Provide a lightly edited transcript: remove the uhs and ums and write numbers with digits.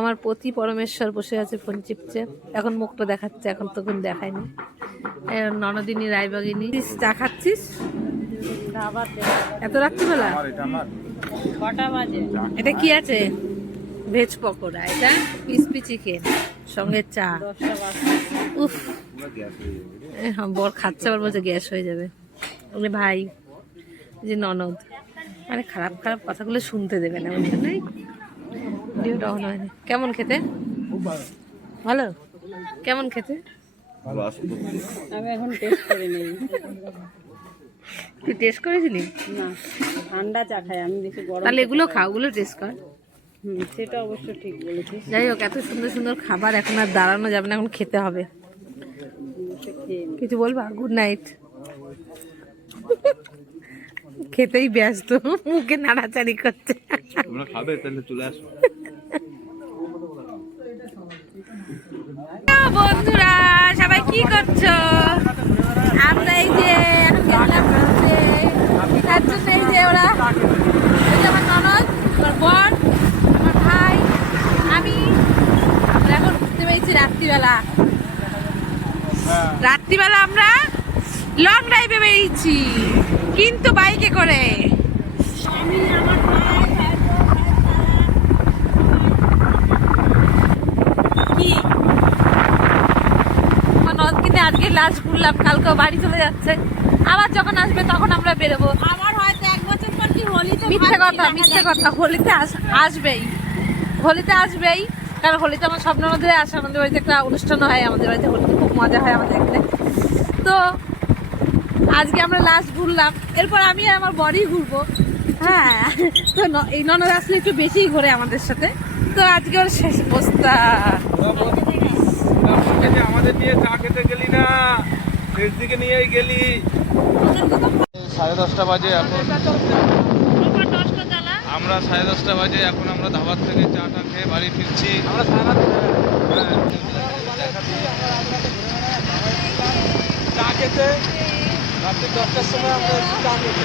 আমার পতি পরমেশ্বর বসে আছে ফোন চিপছে, এখন মুখটা দেখাচ্ছে, এখন তখন দেখায়নি। ননদিনী রায়বাগিনী চা খাচ্ছিস এত রাত্রিবেলা? এটা কি আছে? ভেজ পকোড়া, এটা ক্রিসপি চিকেন, সঙ্গে চা। উফ, বর খাচ্ছে, আবার বলছে গ্যাস হয়ে যাবে। বলে ভাই যে ননদ, মানে খারাপ খারাপ কথাগুলো শুনতে দেবে না, বুঝতে নাই। কেমন খেতে? ভালো। কেমন খেতে? আমি এখন টেস্ট করে নেই। তুই টেস্ট করেছিলি? না, ঠান্ডা চা খাই আমি, দেখি গরম। তাহলে এগুলো খা, ওগুলো টেস্ট কর। সেটা অবশ্য ঠিক বলেছিস। যাই হোক, এত সুন্দর সুন্দর খাবার, এখন আর দাঁড়ানো যাবে না, এখন খেতে হবে। কিছু বলবা? Good night. খেতেই ব্যস্ত, মুখে নাড়াচাড়ি করছে। তোমরা খাবে তাহলে চলে আসো। বন্ধুরা সবাই কি করছো? আমরা এই যে এখন গেলাম ঘুরতে, তার জন্য এই যে ওরা, আমার ননদ, আমার বোন, আমার ভাই, আমি, আমরা এখন ঘুরতে পেয়েছি রাত্রিবেলা। রাত্রিবেলা আমরা লং ড্রাইভে বেরিয়েছি, কিন্তু বাইকে করে। কি নদকিতে আজকে লাস্ট ঘুরলাম, কালকে বাড়ি চলে যাচ্ছে, আবার যখন আসবে তখন আমরা বেরোবো। আমার হয়তো 1 বছর পর কি হোলিতে। মিথ্যে কথা, মিথ্যে কথা। হোলিতে আসবেই, হোলিতে আসবেই, কারণ হোলিতে আমার স্বপ্ন মধ্যে আসে। আমাদের বাড়িতে একটা অনুষ্ঠান হয়, আমাদের বাড়িতে হোলিতে খুব মজা হয় আমাদের এখানে। তো আজকে আমরা লাস্ট ঘুরলাম, এরপর আমি আর আমার বড়ি ঘুরবো। হ্যাঁ, তো এই ননদ আসলে একটু বেশিই ঘোরে আমাদের সাথে। তো আজকে ওর শেষ অবস্থা। আমাদের নিয়ে চা খেতে গেলি না, শেষ দিকে নিয়েই গেলি। 10:30 বাজে এখন, আমরা 10:30 বাজে এখন আমরা ধাবার থেকে চাটা খেয়ে বাড়ি ফিরছি। আমরা চা খেতে রাত্রি 10টার সময় আমরা চা খেতে